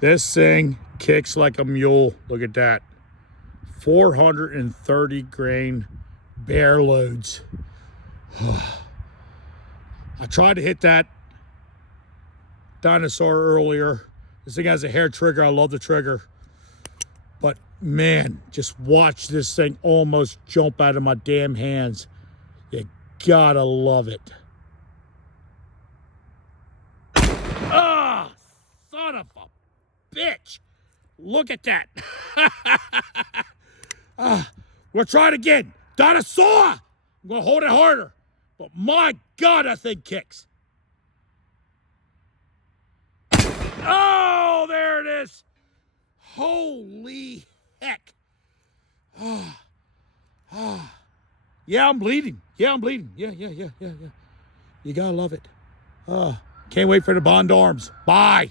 This thing kicks like a mule. Look at that. 430 grain bear loads. I tried to hit that dinosaur earlier. This thing has a hair trigger. I love the trigger. But man, just watch this thing almost jump out of my damn hands. You gotta love it. Ah, son of a bitch. Look at that. We'll try it again. Dinosaur! I'm gonna hold it harder. But my God, that thing kicks. Oh, there it is. Holy heck. Yeah, I'm bleeding. Yeah, I'm bleeding. Yeah. You gotta love it. Can't wait for the Bond arms. Bye.